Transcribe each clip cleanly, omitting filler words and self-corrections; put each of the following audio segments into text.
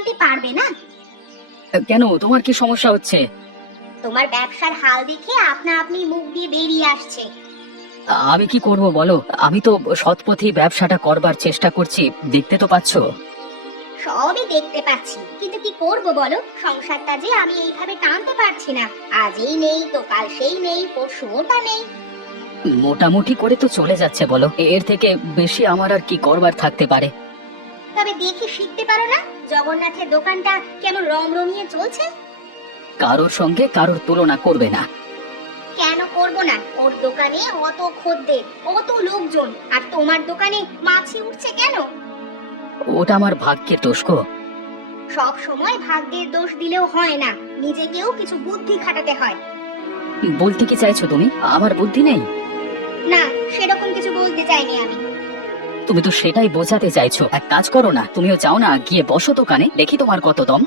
টানতে পারবে না? কেন, তোমার কি সমস্যা হচ্ছে? তোমার ব্যবসার হাল দেখে আপনা আপনি মুখ দিয়ে বেরিয়ে আসছে। আমি কি করব বলো? আমি তো সৎ পথেই ব্যবসাটা করবার চেষ্টা করছি, দেখতে তো পাচ্ছ। সবই দেখতে পাচ্ছি, কিন্তু কি করব বলো? সংসারটা যে আমি এইভাবে টানতে পারছি না। আজ এই নেই তো কাল সেই নেই, পরশু ওটা নেই। মোটামুটি করে তো চলে যাচ্ছে বলো, এর থেকে বেশি আমার আর কি করবার থাকতে পারে? তবে দেখে শিখতে পারো না জগন্নাথের দোকানটা কেমন রমরমিয়ে চলছে? কারোর সঙ্গে কারোর তুলনা করবে না। কেন করব না? ওর দোকানে অত খদ্দের, অত লোকজন, আর তোমার দোকানে মাছি উঠছে কেন? ওটা আমার ভাগ্যের দোষ গো। সব সময় ভাগ্যের দোষ দিলেও হয় না, নিজেকেও কিছু বুদ্ধি খাটাতে হয়। বলতে কি চাইছো তুমি আমার বুদ্ধি নেই? না, সেরকম কিছু বলতে চাইনি আমি। তুমি তো সেটাই বোঝাতে চাইছো। এক কাজ করো না, তুমিও যাও না, গিয়ে বসো দোকানে, দেখি তোমার কত দম।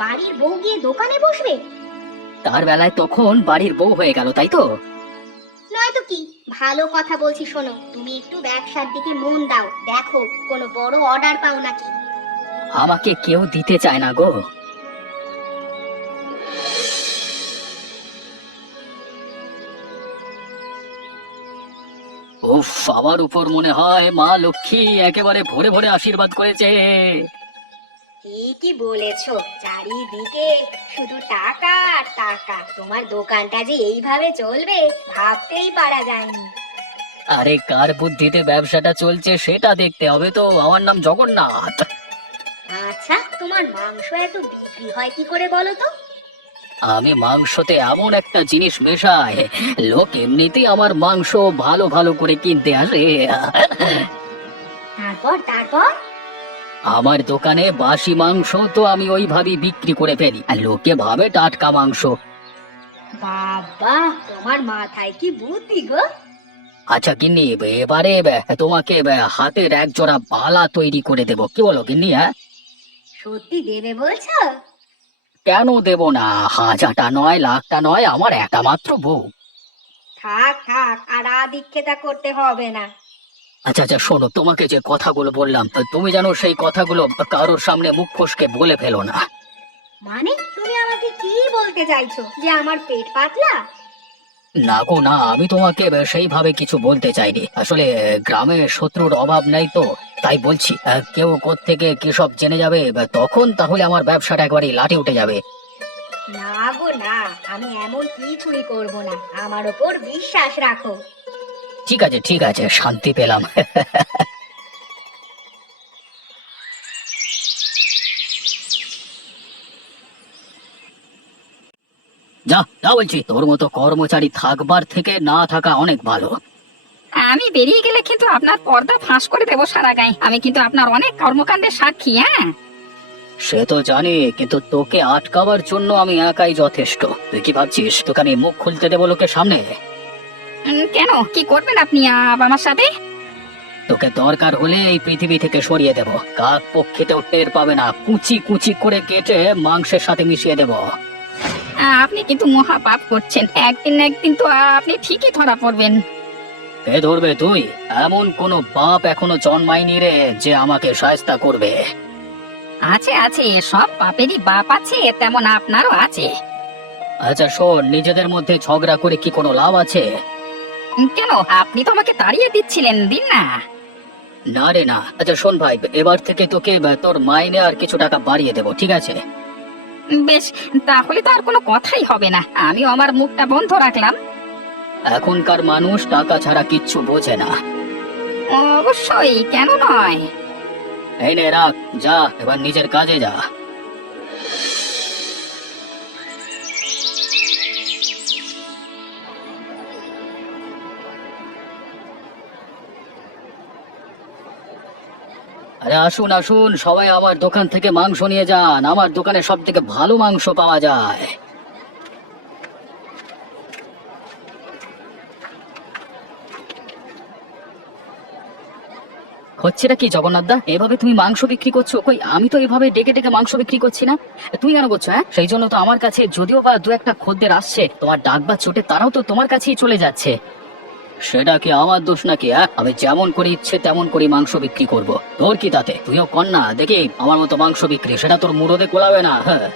বাড়ির বউ গিয়ে দোকানে বসবে? তার বেলায় তখন বাড়ির বউ হয়ে গেল, তাই তো? নয়তো কি? ভালো কথা বলছি শোনো, তুমি একটু ব্যবসার দিকে মন দাও, দেখো কোনো বড় অর্ডার পাও নাকি। আমাকে কেউ দিতে চায় না গো। উফ, আমার উপর মনে হয় মা লক্ষ্মী একেবারে ভরে ভরে আশীর্বাদ করেছে। ঠিকই বলেছো, চারিদিকে শুধু টাকা আর টাকা। তোমার দোকানটা যে এইভাবে চলবে ভাবতেই পারা যায়নি। আরে কার বুদ্ধিতে ব্যবসাটা চলছে সেটা দেখতে হবে তো। আমার নাম জগন্নাথ। আচ্ছা, তোমার মাংস এত বিক্রি হয় কি করে বলো তো? আমি মাংসতে এমন একটা জিনিস মেশাই, লোক এমনিতেই আমার মাংস ভালো ভালো করে কিনতে আসে। তারপর তারপর আমার দোকানে বাসি মাংস তো আমি ওইভাবেই বিক্রি করে ফেলি, আর লোকে ভাবে টাটকা মাংস। বাবা, তোমার মাথায় কি বুদ্ধি গো! আচ্ছা গিন্নি, এবারে তোমাকে হাতের এক জোড়া বালা তৈরি করে দেবো, কি বলো গিন্নি? হ্যাঁ, সত্যি দেবে বলছো? কেন দেব না? হাজারটা নয়, লাখটা নয়, আমার একটা মাত্র বউ। থাক থাক, আর আদিক্ষেতা করতে হবে না। আচ্ছা আচ্ছা, শোনো, তোমাকে যে কথাগুলো বললাম তুমি জানো, সেই কথাগুলো কারোর সামনে মুখ ফসকে বলে ফেলো না। মানে তুমি আমাকে কি বলতে চাইছো, যে আমার পেট পাতলা? না গো না, আমি তোমাকে সেইভাবে কিছু বলতে চাইনি। আসলে গ্রামে শত্রুর অভাব নাই তো, তাই বলছি। কেউ কোত্থেকে কি সব জেনে যাবে, তখন তাহলে আমার ব্যবসাটা একবারই লাটে উঠে যাবে। না গো না, আমি এমন কিছুই করব না, আমার ওপর বিশ্বাস রাখো। ঠিক আছে ঠিক আছে, শান্তি পেলাম। যা যা বলছি, তোর মতো কর্মচারী থাকবার থেকে না থাকা অনেক ভালো। আমি বেরিয়ে গেলে কিন্তু আপনার পর্দা ফাঁস করে দেবো সারা গায়ে। আমি কিন্তু আপনার অনেক কর্মকাণ্ডের সাক্ষী। হ্যাঁ, সে তো জানি, কিন্তু তোকে আটকাবার জন্য আমি একাই যথেষ্ট। তুই কি ভাবছিস তোকে আমি মুখ খুলতে দেবো লোকের সামনে? কেন, কি করবেন আপনি আমার সাথে? তোকে দরকার হলে এই পৃথিবী থেকে সরিয়ে দেব, কাক পক্ষীতেও টের পাবে না, কুচি কুচি করে কেটে মাংসের সাথে মিশিয়ে দেব। আপনি কিন্তু মহা পাপ করছেন। একদিন না একদিন তো আপনি ঠিকই ধরা পড়বেন। কে ধরবে তুই? এমন কোনো বাপ এখনো জন্মায়নি রে যে আমাকে শায়েস্তা করবে। আছে আছে, সব পাপেরই বাপ আছে, তেমন আপনারও আছে। আচ্ছা শোন, নিজেদের মধ্যে ঝগড়া করে কি কোনো লাভ আছে? কেন, আপনি তো আমাকে তাড়িয়ে দিচ্ছিলেন, দিন না। না রে না। আচ্ছা শোন ভাই, এবার থেকে তোকে তোর মাইনে আর কিছু টাকা বাড়িয়ে দেবো, ঠিক আছে? বেশ, তাহলে তো আর কোনো কথাই হবে না, আমিও আমার মুখটা বন্ধ রাখলাম। এখনকার মানুষ টাকা ছাড়া কিচ্ছু বোঝে না। অবশ্যই, কেন নয়। এই নে রাখ, যা এবার নিজের কাজে যা। আরে আসুন আসুন, সবাই আমার দোকান থেকে মাংস নিয়ে যান। আমার দোকানে সব থেকে ভালো মাংস পাওয়া যায়। হচ্ছেটা কি জগন্নাথ দা, এভাবে তুমি মাংস বিক্রি করছো? কই, আমি তো এভাবে ডেকে ডেকে মাংস বিক্রি করছি না। তুমি কেন করছো? হ্যাঁ, সেই জন্য তো আমার কাছে যদিও বা দু একটা খদ্দের আসছে, তোমার ডাক বা চোটে তারাও তো তোমার কাছেই চলে যাচ্ছে। সেটা কি আমার দোষ নাকি? আমি যেমন করে ইচ্ছে তেমন করে মাংস বিক্রি করব। তোর কি তাতে? তুইও কর না দেখি আমার মতো মাংস বিক্রি, সেটা তোর মুরদে কোলাবে না। হ্যাঁ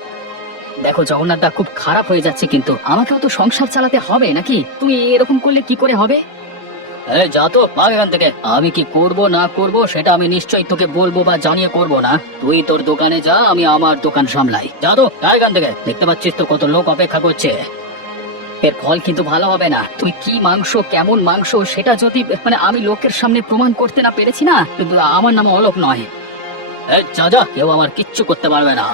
দেখো জগন্নাথদা, খুব খারাপ হয়ে যাচ্ছে কিন্তু। আমাকেও তো সংসার চালাতে হবে নাকি? তুমি এরকম করলে কি করে হবে? যা তো ভাগ এখান থেকে। আমি কি করব না করব সেটা আমি নিশ্চয়ই তোকে বলবো বা জানিয়ে করব না। তুই তোর দোকানে যা, আমি আমার দোকান সামলাই। যা তো এখান থেকে। দেখতে পাচ্ছিস তো কত লোক অপেক্ষা করছে। এর ফল কিন্তু ভালো হবে না। তুই কি মাংস, কেমন মাংস, সেটা যদি আমি লোকের সামনে প্রমাণ করতে না পেরেছি না, আমার নাম অলোক নয়। যা যা, কেউ আমার কিচ্ছু করতে পারবে না।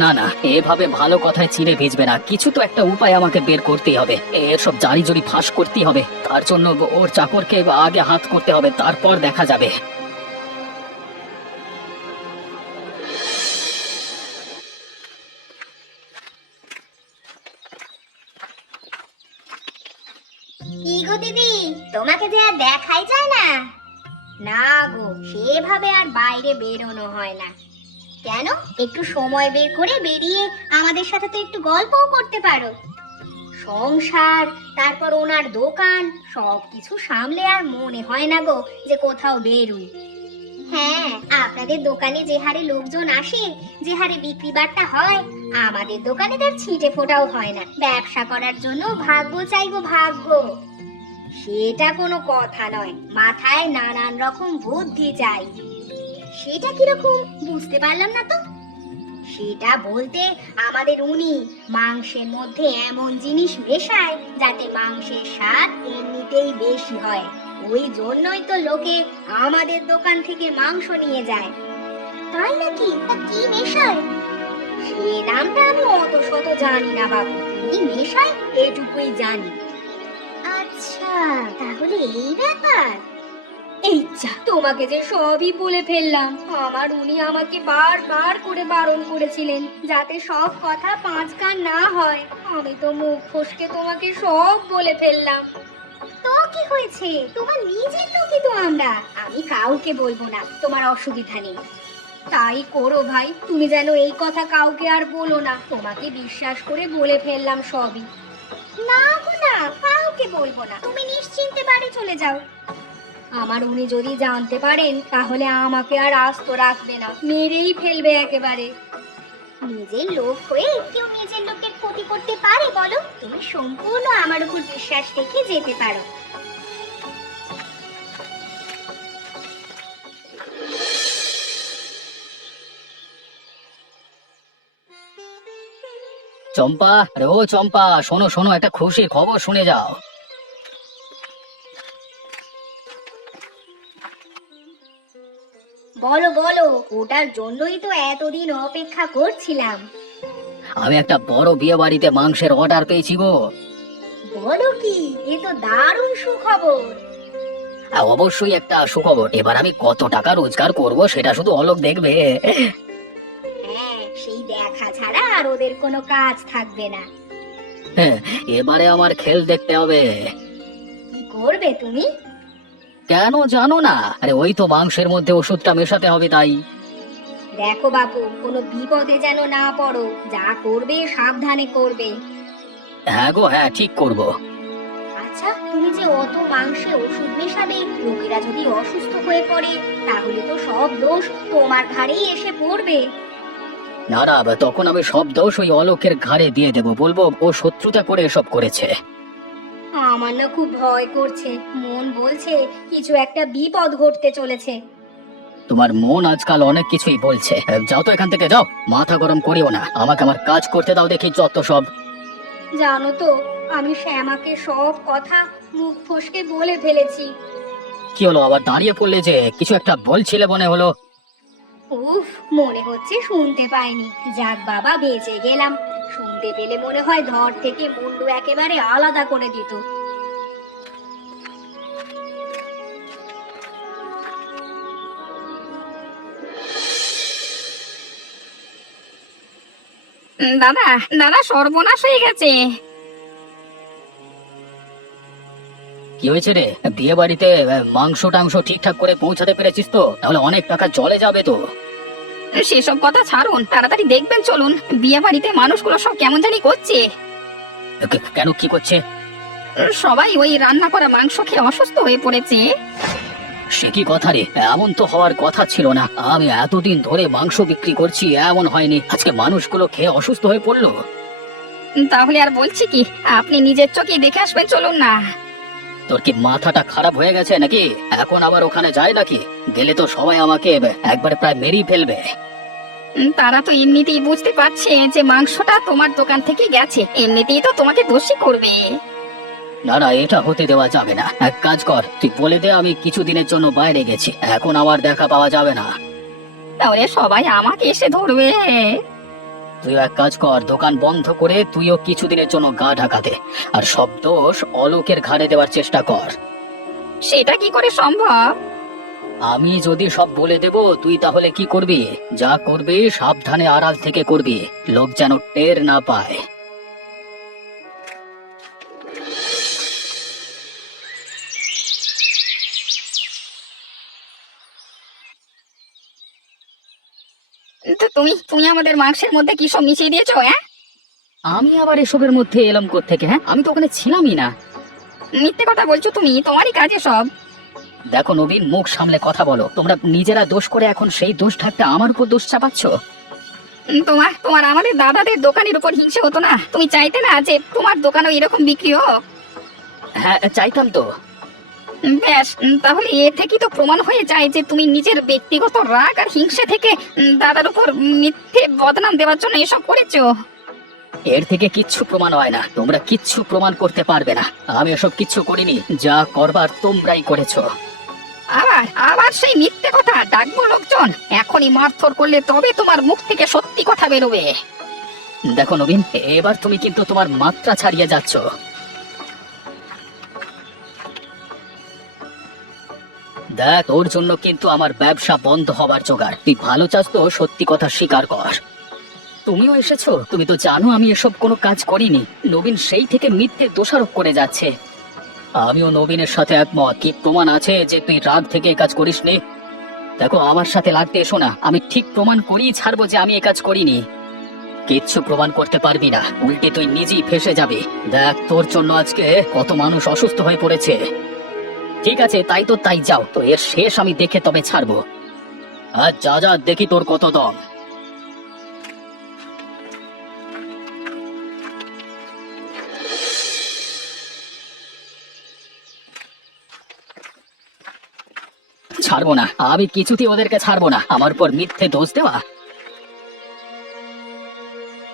না না, এভাবে ভালো কথায় চিড়ে ভিজবে না। কিছু তো একটা উপায় আমাকে বের করতেই হবে। এর সব জারি জড়ি ফাঁস করতেই হবে। তার জন্য ওর চাকরকে আগে হাত করতে হবে, তারপর দেখা যাবে। কি গো দিদি, তোমাকে যে আর দেখাই যায় না। না গো, সেভাবে আর বাইরে বেরোনো হয় না। কেন, একটু সময় বের করে বেরিয়ে আমাদের সাথে তো একটু গল্পও করতে পারো। সংসার, তারপর ওনার দোকান, সবকিছু সামলে আর মনে হয় না গো যে কোথাও বেরুই। হ্যাঁ, আপনাদের দোকানে যে হারে লোকজন আসে, যে হারে বিক্রি বাট্টা হয়, আমাদের দোকানে তার ছিটে ফোটাও হয় না। ব্যবসা করার জন্য ভাগ্য চাই গো, ভাগ্য। সেটা কোনো কথা নয়, মাথায় নানান রকম বুদ্ধি চাই। সেটা কিরকম বুঝতে পারলাম না তো। সেটা বলতে আমাদের উনি মাংসের মধ্যে এমন জিনিস মেশায় যাতে মাংসের স্বাদ এমনিতেই বেশি হয়। ওই জন্যই তো লোকে আমাদের দোকান থেকে মাংস নিয়ে যায়। তাই নাকি? তা কি মেশায়? সে নামটা আমি অত শত জানি না বাবু, কি মেশায় এটুকুই জানি। আচ্ছা, তাহলে এই ব্যাপার। এই যা, তোমাকে যে সবই বলে ফেললাম। আমার উনি আমাকে বারবার করে বারণ করেছিলেন যাতে সব কথা পাঁচ কান না হয়। আমি তো মুখ ফসকে তোমাকে সব বলে ফেললাম। তো কি হয়েছে, তোমার নিজের লোকই তো আমরা। আমি কাউকে বলবো না, তোমার অসুবিধা নেই। তাই করো ভাই, তুমি যেন এই কথা কাউকে আর বলো না। তোমাকে বিশ্বাস করে বলে ফেললাম সবই। না গো না, কাউকে বলবো না, তুমি নিশ্চিন্তে বাড়ি চলে যাও। আমার উনি যদি জানতে পারেন তাহলে আমাকে আর আস্ত রাখবে না, মেরেই ফেলবে একেবারে। নিজের লোক হয়ে কেউ নিজের লোকের ক্ষতি করতে পারে বলো? তুমি সম্পূর্ণ আমার উপর বিশ্বাস রেখে যেতে পারো। চম্পা, আরে ও চম্পা, শোনো শোনো, একটা খুশির খবর শুনে যাও। বলো বলো, ওটার জন্যই তো এতদিন অপেক্ষা করছিলাম। আমি একটা বড় বিয়ে বাড়িতে মাংসের অর্ডার পেয়েছি গো। বলো কি, এ তো দারুণ সুখবর। অবশ্যই একটা সুখবর। এবার আমি কত টাকা রোজগার করব সেটা শুধু অলোক দেখবে। হ্যাঁ, সেই দেখা ছাড়া আর ওদের কোনো কাজ থাকবে না। এবারে আমার খেল দেখতে হবে। কি করবে তুমি? কেন জানো না? আরে ওই তো মাংসের মধ্যে ওষুধটা মেশাতে হবে তাই। দেখো বাবু, কোনো বিপদে যেন না পড়ো। যা করবে সাবধানে করবে। হ্যাঁ গো, হ্যাঁ ঠিক করব। আচ্ছা, তুমি যে অত মাংসে ওষুধ মেশাবে, লোকেরা যদি অসুস্থ হয়ে পড়ে তাহলে তো সব দোষ তোমার ঘাড়েই এসে পড়বে। না না, তখন আমি সব দোষ ওই অলোকের ঘাড়ে দিয়ে দেব, বলবো ও শত্রুতা করে এসব করেছে। আমার না খুব ভয় করছে, মন বলছে কিছু একটা বিপদ ঘটতে চলেছে। তোমার মন আজকাল অনেক কিছুই বলছে। যাও তো এখান থেকে, যাও। মাথা গরম করিও না, আমাকে আমার কাজ করতে দাও দেখি যত সব। জানো তো, আমি শ্যামাকে সব কথা মুখ ফসকে বলে ফেলেছি। কি হলো, আবার দাঁড়িয়ে পড়লে যে? কিছু একটা বলছিলে মনে হলো। উফ, মনে হচ্ছে শুনতে পাইনি। যাক বাবা, বেঁচে গেলাম। শুনতে পেলে মনে হয় ধর থেকে মুন্ডু একেবারে আলাদা করে দিত। দাদা দাদা, সর্বনাশ হয়ে গেছে। কি হয়েছে রে? বিয়ে বাড়িতে মাংস টাংস ঠিকঠাক করে পৌঁছাতে পেরেছিস তো? তাহলে অনেক টাকা জলে যাবে তো। সেসব কথা ছাড়ুন, তাড়াতাড়ি দেখবেন চলুন। বিয়ে বাড়িতে মানুষগুলো সব কেমন জানি করছে। কেন, কি করছে? সবাই ওই রান্না করা মাংস খেয়ে অসুস্থ হয়ে পড়েছে। সে কি কথা রে, এমন তো হওয়ার কথা ছিল না। আমি এতদিন ধরে মাংস বিক্রি করছি, এমন হয়নি। আজকে মানুষগুলো খেয়ে অসুস্থ হয়ে পড়লো। তাহলে আর বলছি কি, আপনি নিজের চোখে দেখে আসবেন, চলুন না। তোর কি মাথাটা খারাপ হয়ে গেছে নাকি? এখন আবার ওখানে যায় নাকি? গেলে তো সবাই আমাকে একবারে প্রায় মেরেই ফেলবে। তারা তো এমনিতেই বুঝতে পারছে যে মাংসটা তোমার দোকান থেকে গেছে, এমনিতেই তো তোমাকে দোষী করবে। না না, এটা হতে দেওয়া যাবে না। এক কাজ কর, তুই বলে দে আমি কিছুদিনের জন্য বাইরে গেছি, এখন আমার দেখা পাওয়া যাবে না। তাহলে সবাই আমাকে এসে ধরবে। তুই এক কাজ কর, দোকান বন্ধ করে তুইও কিছুদিনের জন্য গা ঢাকাতে, আর সব দোষ অলোকের ঘাড়ে দেওয়ার চেষ্টা কর। সেটা কি করে সম্ভব? আমি যদি সব বলে দেব, তুই তাহলে কি করবি? যা করবি সাবধানে আড়াল থেকে করবি, লোক যেন টের না পায়। তো তুমি তুমি আমাদের মাংসের মধ্যে কি সব মিশিয়ে দিয়েছো? হ্যাঁ, আমি আবার এসবের মধ্যে এলাম কোত্থেকে? হ্যাঁ, আমি তো ওখানে ছিলামই না। মিথ্যে কথা বলছো তুমি, তোমারই কাজে সব। দেখো নবীন, মুখ সামলে কথা বলো। তোমরা নিজেরা দোষ করে এখন সেই দোষ ঢাকতে আমার উপর দোষ চাপাচ্ছ। তোমার তোমার আমাদের দাদাদের দোকানের উপর হিংসে হতো না? তুমি চাইতে না যে তোমার দোকানও এরকম বিক্রি হোক? হ্যাঁ, চাইতাম তো। ব্যাস, তাহলে এ থেকেই তো প্রমাণ হয়ে যায় যে তুমি নিজের ব্যক্তিগত রাগ আর হিংসে থেকে দাদার উপর মিথ্যে বদনাম দেওয়ার জন্য এসব করেছো। এর থেকে কিচ্ছু প্রমাণ হয় না, তোমরা কিচ্ছু প্রমাণ করতে পারবে না। আমি এসব কিচ্ছু করিনি, যা করবার তোমরাই করেছো। আবার আবার সেই মিথ্যে কথা? ডাকবো লোকজন, এখনই মারধর করলে তবে তোমার মুখ থেকে সত্যি কথা বেরোবে। দেখো নবীন, এবার তুমি কিন্তু তোমার মাত্রা ছাড়িয়ে যাচ্ছ। দেখ, ওর জন্য কিন্তু আমার ব্যবসা বন্ধ হবার জোগাড়। তুই ভালো চাস তো সত্যি কথা স্বীকার কর। তুমিও এসেছো, তুমি তো জানো আমি এসব কোনো কাজ করিনি। নবীন সেই থেকে মিথ্যে দোষারোপ করে যাচ্ছে। আমিও নবীনের সাথে একমত। কি প্রমাণ আছে যে তুই রাগ থেকে এই কাজ করিসনি? দেখো, আমার সাথে লাগতে এসো না, আমি ঠিক প্রমাণ করিয়ে ছাড়বো যে আমি এই কাজ করিনি। কিচ্ছু প্রমাণ করতে পারবি না, উল্টে তুই নিজেই ফেঁসে যাবি। দেখ, তোর জন্য আজকে কত মানুষ অসুস্থ হয়ে পড়েছে। ঠিক আছে, তাই তো তাই, যাও তো, এর শেষ আমি দেখে তবে ছাড়বো। আজ যা যা, দেখি তোর কত দম। ছাড়বো না, আমি কিছুতেই ওদেরকে ছাড়বো না। আমার পর মিথ্যে দোষ দেওয়া,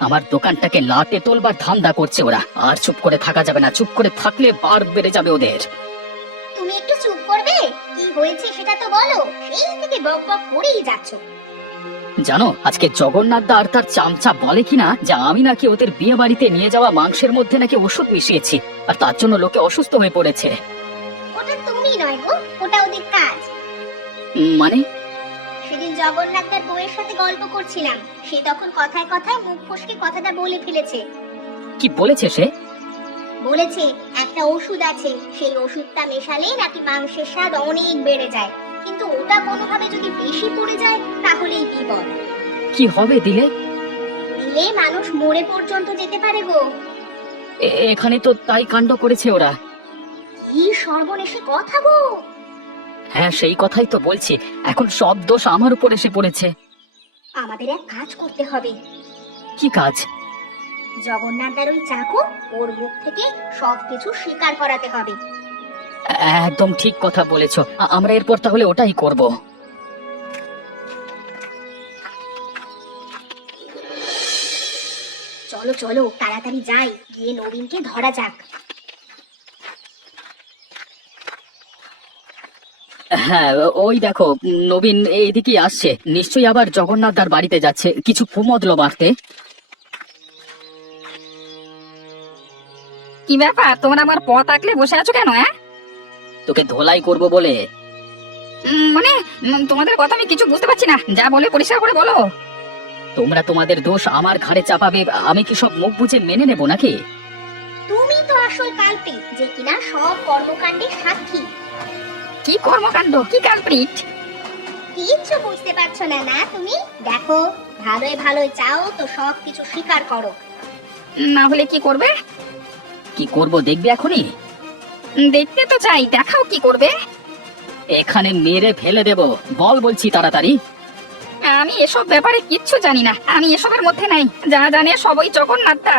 আমার দোকানটাকে লাটে তোলবার ধান্দা করছে ওরা। আর চুপ করে থাকা যাবে না, চুপ করে থাকলে বার বেড়ে যাবে ওদের। তুমি একটু চুপ করবে? কি হয়েছে সেটা তো বলো, সেই থেকে বক বক করেই যাচ্ছ। জানো, আজকে জগন্নাথ দা আর তার চামচা বলে কিনা যে আমি নাকি ওদের বিয়ে বাড়িতে নিয়ে যাওয়া মাংসের মধ্যে নাকি ওষুধ মিশিয়েছি, আর তার জন্য লোকে অসুস্থ হয়ে পড়েছে। ওটা তুমি নয় গো, ওটা ওদের কাজ। মানে? সেদিন জগন্নাথের বউয়ের সাথে গল্প করছিলাম, সে তখন কথায় কথায় মুখ ফসকে কথাটা বলে ফেলেছে। কি বলেছে সে? বলেছে একটা ওষুধ আছে, সেই ওষুধটা মেশালে নাকি মাংসের স্বাদ অনেক বেড়ে যায়, কিন্তু ওটা কোনোভাবে যদি বেশি পড়ে যায় তাহলেই বিপদ। কি হবে দিলে? দিলে মানুষ মরে পর্যন্ত যেতে পারে গো। এখানে তো তাই কাণ্ড করেছে ওরা। কি সর্বনেশে কথা গো! হ্যাঁ, সেই কথাই তো বলছি, এখন সব দোষ আমার উপর এসে পড়েছে। আমাদের এক কাজ করতে হবে। কি কাজ? জগন্নাথদার ওই চাকর, ওর মুখ থেকে সবকিছু স্বীকার করাতে হবে। একদম ঠিক কথা বলেছো, আমরা এরপর তাহলে ওটাই করব। চলো চলো, তাড়াতাড়ি যাই, গিয়ে নবীনকে ধরা যাক। হ্যাঁ, ওই দেখো নবীন এইদিকেই আসছে, নিশ্চয়ই আবার জগন্নাথ দার বাড়িতে যাচ্ছে কিছু কুমদলো মারতে। কি ব্যাপার, তোমরা আমার পথ আঁকলে বসে আছো কেন? হ্যাঁ, তোকে ধোলাই করব বলে। মানে তোমাদের কথা আমি কিছু বুঝতে পারছি না, যা বলে পরিষ্কার করে বলো। তোমরা তোমাদের দোষ আমার ঘাড়ে চাপাবে, আমি কি সব মুখ বুঝে মেনে নেব নাকি? তুমি তো আসল কালপ্রিট, যে কিনা সব কর্মকাণ্ডের সাক্ষী। কি কর্মকাণ্ড, কি কালপ্রিট? কিচ্ছু বুঝতে পারছো না না তুমি? দেখো, ভালোই ভালোই চাও তো সবকিছু স্বীকার করো। না হলে কি করবে? কি করব দেখবি এখনই। দেখতে তো চাই, দেখাও কি করবে। এখানে মেরে ফেলে দেব, বল বলছি তাড়াতাড়ি। আমি এসব ব্যাপারে কিচ্ছু জানি না, আমি এসবের মধ্যে নাই, যা জানে সবই জগন্নাথ দা।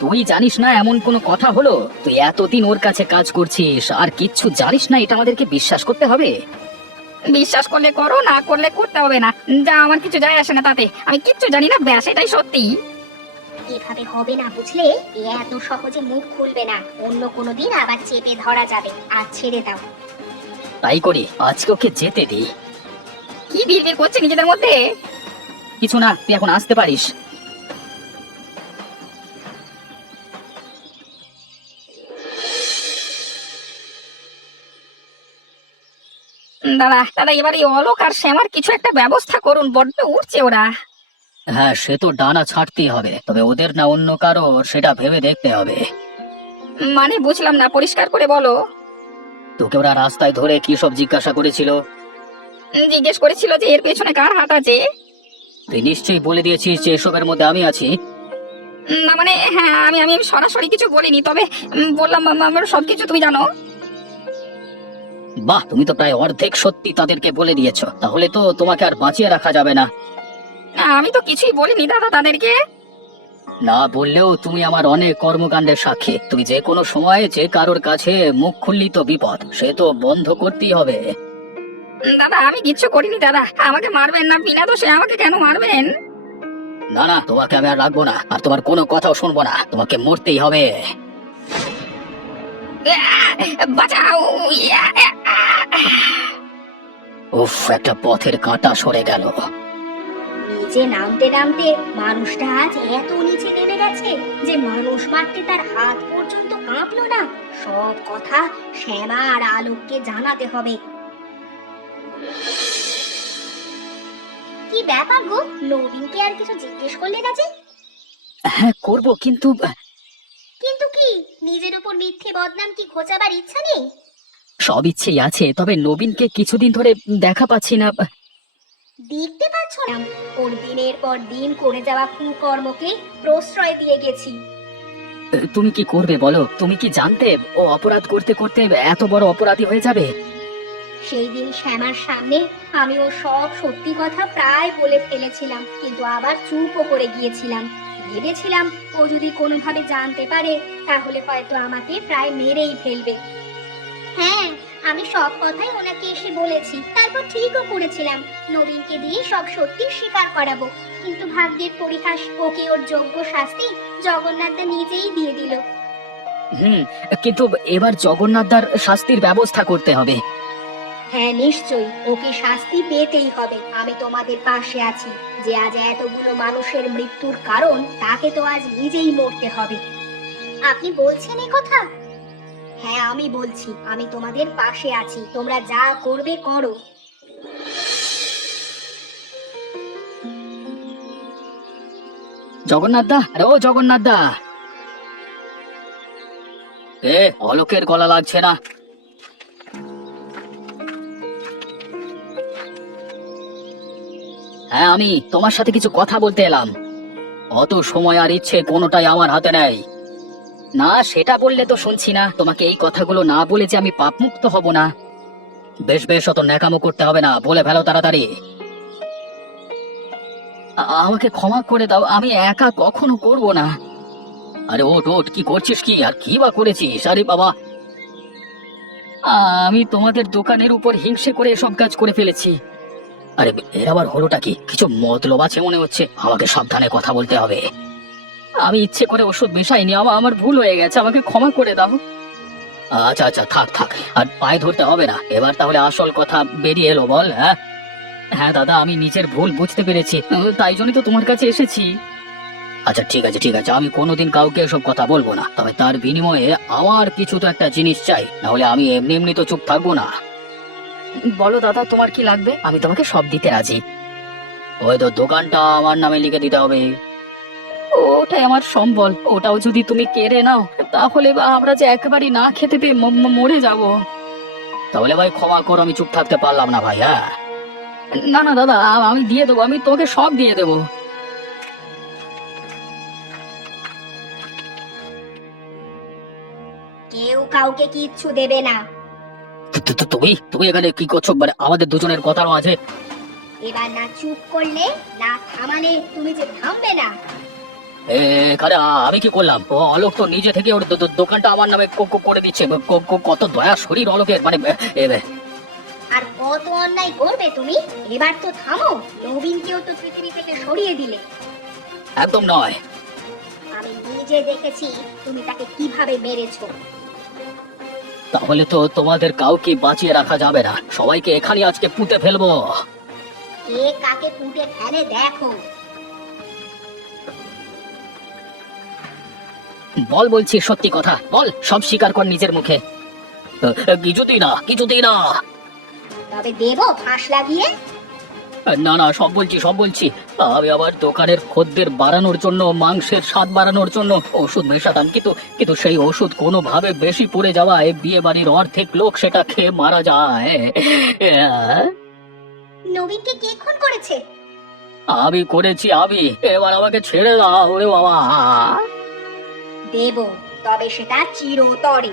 তুই জানিস না এমন কোনো কথা হলো? তুই এতদিন ওর কাছে কাজ করছিস আর কিচ্ছু জানিস না, এটা আমাদেরকে বিশ্বাস করতে হবে? বিশ্বাস করলে করো, না করলে করতে হবে না, যা আমার কিছু যায় আসে না তাতে। আমি কিচ্ছু জানি না ব্যাস, এটাই সত্যি। এভাবে হবে না বুঝলে, এ এত সহজে মুখ খুলবে না, অন্য কোনো দিন আবার চেপে ধরা যাবে। আর ছেড়ে দাও। তাই করি, আজকে ওকে যেতে দি। কি বিড়বিড় করছে নিজেদের মধ্যে? কিছু না, তুই এখন আসতে পারিস। দাদা দাদা, এবার এই অলোক আর শ্যামার কিছু একটা ব্যবস্থা করুন, বড্ড উঠছে ওরা। হ্যাঁ, সে তো ডানা ছাড়তেই হবে, তবে ওদের না অন্য কারোর সেটা ভেবে দেখতে হবে। মানে বুঝলাম না, পরিষ্কার করে বলো। তোকে ওরা রাস্তায় ধরে কি সব জিজ্ঞাসা করেছিল? জিজ্ঞেস করেছিল যে এর পেছনে কার হাত আছে। তুই নিশ্চয়ই বলে দিয়েছিস যে এসবের মধ্যে আমি আছি। না মানে হ্যাঁ, আমি আমি সরাসরি কিছু বলিনি, তবে বললাম আমার সবকিছু তুমি জানো। বাহ, তুমি তো প্রায় অর্ধেক সত্যি তাদেরকে বলে দিয়েছো, তাহলে তো তোমাকে আর বাঁচিয়ে রাখা যাবে না। আমি তো কিছুই বলিনি দাদা তাদেরকে। না বললেও তুমি আমার অনেক কর্মকাণ্ডের সাক্ষী। তুমি যে কোনো সময় যে কারোর কাছে মুখ খুললি তো বিপদ, সে তো বন্ধ করতেই হবে। দাদা আমি কিচ্ছু করিনি দাদা, আমাকে মারবেন না, বিনা দোষে আমাকে কেন মারবেন? না না, তোমাকে আমি আর রাখবো না, আর তোমার কোনো কথাও শুনবো না, তোমাকে মরতেই হবে। বাঁচাও! উফ, একটা পথের কাঁটা সরে গেল। নিচে নামতে নামতে মানুষটা আজ এত নিচে নেমে গেছে যে মানুষ মারতে তার হাত পর্যন্ত কাঁপলো না। সব কথা শ্যামা আর আলোককে জানাতে হবে। কি ব্যাপার গো, নবীনকে আর কিছু জিজ্ঞেস করলে না যে? হ্যাঁ করবো, কিন্তু কিন্তু কি, নিজের উপর মিথ্যে বদনাম কি ঘোচাবার ইচ্ছা নেই? সব ইচ্ছেই আছে, তবে নবীনকে কিছুদিন ধরে দেখা পাচ্ছি না। দেখতে পাচ্ছ না, ওর দিনের পর দিন করে যাওয়া কুকর্মকে প্রশ্রয় দিয়ে গেছি। তুমি কি করবে বলো? তুমি কি জানতে ও অপরাধ করতে করতে এত বড় অপরাধী হয়ে যাবে? সেই দিন শ্যামার সামনে আমি ওর সব সত্যি কথা প্রায় বলে ফেলেছিলাম, কিন্তু আবার চুপও করে গিয়েছিলাম। ভেবেছিলাম ও যদি কোনোভাবে জানতে পারে তাহলে হয়তো আমাকে প্রায় মেরেই ফেলবে। হ্যাঁ, আমি সব কথাই ওনাকে এসে বলেছি, তারপর ঠিকও করেছিলাম, নবীনকে দিয়ে সব সত্যি স্বীকার করাবো। কিন্তু ভাগ্যের পরিহাস, ওকে ওর যোগ্য শাস্তি জগন্নাথদা নিজেই দিয়ে দিল। হুম, কিন্তু এবার জগন্নাথদার শাস্তির ব্যবস্থা করতে হবে। হ্যাঁ নিশ্চয়ই, ওকে শাস্তি পেতেই হবে। আমি তোমাদের পাশে আছি। যে আজ এতগুলো মানুষের মৃত্যুর কারণ, তাকে তো আজ নিজেই মরতে হবে। আপনি বলছেন এ কথা? হ্যাঁ আমি বলছি, আমি তোমাদের পাশে আছি, তোমরা যা করবে করো। জগন্নাথদা, আরে ও জগন্নাথদা! অলোকের গলা লাগছে না? হ্যাঁ, আমি তোমার সাথে কিছু কথা বলতে এলাম। অত সময় আর ইচ্ছে কোনোটাই আমার হাতে নেই। না, সেটা বললে তো শুনছি না। তোমাকে এই কথাগুলো না বলে যে আমি পাপমুক্ত হব না। বেশ বেশ, অত ন্যাকামো করতে হবে না, বলে ফেলো তাড়াতাড়ি। আমাকে ক্ষমা করে দাও, আমি একা কখনো করব না। আরে ওঠ ওঠ, কি করছিস কি, আর কি বা করেছিস? আরে বাবা, আমি তোমাদের দোকানের উপর হিংসে করে এসব কাজ করে ফেলেছি। আরে এর আবার হলোটা কি? কিছু মতলব আছে মনে হচ্ছে, আমাকে সাবধানে কথা বলতে হবে। আমি ইচ্ছে করে ওষুধ মেশাইনি, আমার ভুল হয়ে গেছে, আমাকে ক্ষমা করে দাও। আচ্ছা আচ্ছা, থাক থাক, আর পায়ে ধরতে হবে না। এবার তাহলে আসল কথা বেরিয়ে এলো, বল। হ্যাঁ হ্যাঁ দাদা, আমি নিজের ভুল বুঝতে পেরেছি, তাই জন্যই তো তোমার কাছে এসেছি। আচ্ছা ঠিক আছে ঠিক আছে, আমি কোনোদিন কাউকে এসব কথা বলবো না, তবে তার বিনিময়ে আমার কিছু তো একটা জিনিস চাই, না হলে আমি এমনি এমনি তো চুপ থাকবো না। বলো দাদা, তোমার কি লাগবে? আমি তোমাকে সব দিতে রাজি। ওই তো দোকানটা আমার নামে লিখে দিতে হবে। ওটাই আমার সম্বল, ওটাও যদি তুমি কেড়ে নাও তাহলে আমরা যে একেবারে না খেতে পেয়ে মরে যাব। তাহলে ভাই ক্ষমা করো, আমি চুপ থাকতে পারলাম না ভাই। হ্যাঁ না না দাদা, আমি দিয়ে দেবো, আমি তোকে সব দিয়ে দেবো। কেউ কাউকে কিচ্ছু দেবে না। তুমি তুমি এখানে কি করছো? মানে আমাদের দুজনের কথারও আছে। এবার না চুপ করলে না থামালে তুমি যে থামবে না। এখানে আমি কি করলাম? ও অলোক তো নিজে থেকে ওর দোকানটা আমার নামে করে দিচ্ছে। কত দয়া শরীর অলোকের, মানে আর কত অন্যায় করবে তুমি? এবার তো থামো। নবীনকেও তো পৃথিবী থেকে সরিয়ে দিলে। একদম নয়। আমি নিজে দেখেছি তুমি তাকে কিভাবে মেরেছো। তাহলে তো তোমাদের কাউকে বাঁচিয়ে রাখা যাবে না, সবাইকে এখানে আজকে পুঁতে ফেলবো। কে কাকে পুঁতে ফেলে দেখো। বল, বলছি সত্যি কথা বল, সব স্বীকার কর নিজের মুখে। কিছুতেই না, কিছুতেই না। তবে দেবো ফাঁস লাগিয়ে। না না, সব বলছি সব বলছি। আমি আমার দোকানের খদ্দের বাড়ানোর জন্য, মাংসের স্বাদ বাড়ানোর জন্য ওষুধ মেশাতাম, কিন্তু কিন্তু সেই ওষুধ কোনোভাবে বেশি পড়ে যাওয়ায় বিয়ে বাড়ির অর্ধেক লোক সেটা খেয়ে মারা যায়। নবীনকে কে খুন করেছে? আমি করেছি আমি। এবার আমাকে ছেড়ে দাও ওরে বাবা। দেবো, তবে সেটা চিরতরে।